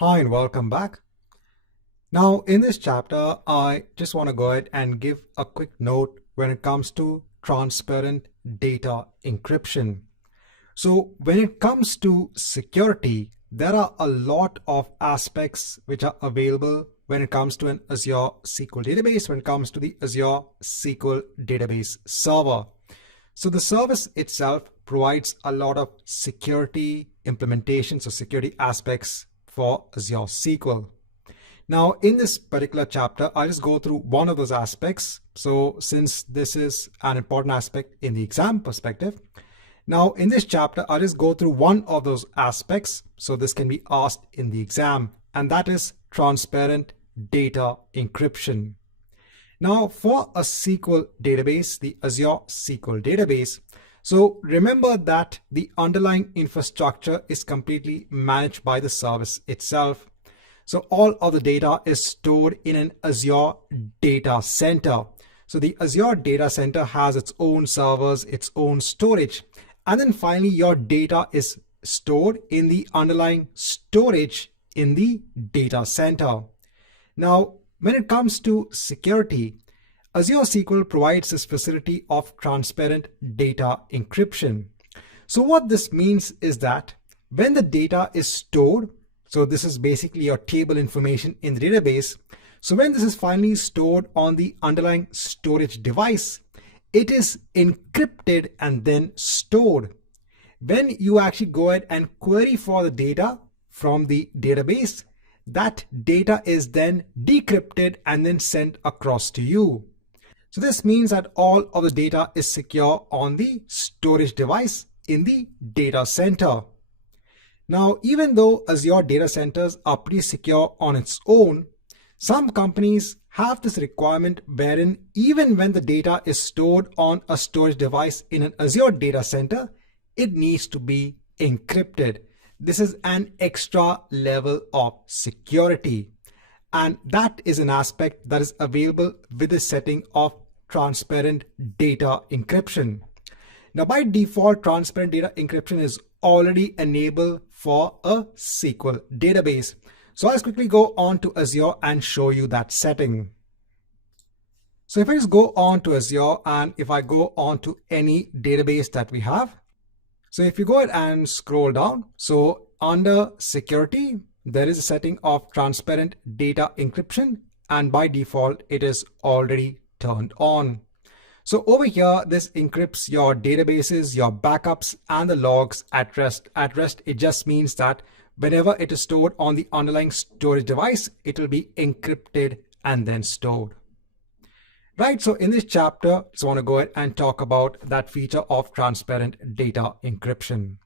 Hi and welcome back. Now in this chapter, I just want to go ahead and give a quick note when it comes to transparent data encryption. So when it comes to security, there are a lot of aspects which are available when it comes to an Azure SQL database, when it comes to the Azure SQL database server. So the service itself provides a lot of security implementations or security aspects for Azure SQL. Now, in this particular chapter, I'll just go through one of those aspects. So since this is an important aspect in the exam perspective, now in this chapter, I'll just go through one of those aspects. So this can be asked in the exam, and that is transparent data encryption. Now for a SQL database, the Azure SQL database, so remember that the underlying infrastructure is completely managed by the service itself. So all of the data is stored in an Azure data center. So the Azure data center has its own servers, its own storage. And then finally, your data is stored in the underlying storage in the data center. Now, when it comes to security, Azure SQL provides this facility of transparent data encryption. So what this means is that when the data is stored, so this is basically your table information in the database. So when this is finally stored on the underlying storage device, it is encrypted and then stored. When you actually go ahead and query for the data from the database, that data is then decrypted and then sent across to you. So this means that all of the data is secure on the storage device in the data center. Now, even though Azure data centers are pretty secure on its own, some companies have this requirement wherein even when the data is stored on a storage device in an Azure data center, it needs to be encrypted. This is an extra level of security. And that is an aspect that is available with the setting of transparent data encryption. Now, by default, transparent data encryption is already enabled for a SQL database. So let's quickly go on to Azure and show you that setting. So if I just go on to Azure and if I go on to any database that we have, so if you go ahead and scroll down, so under security, there is a setting of transparent data encryption, and by default, it is already turned on. So over here, this encrypts your databases, your backups, and the logs at rest. At rest, it just means that whenever it is stored on the underlying storage device, it will be encrypted and then stored. Right, so in this chapter, I just want to go ahead and talk about that feature of transparent data encryption.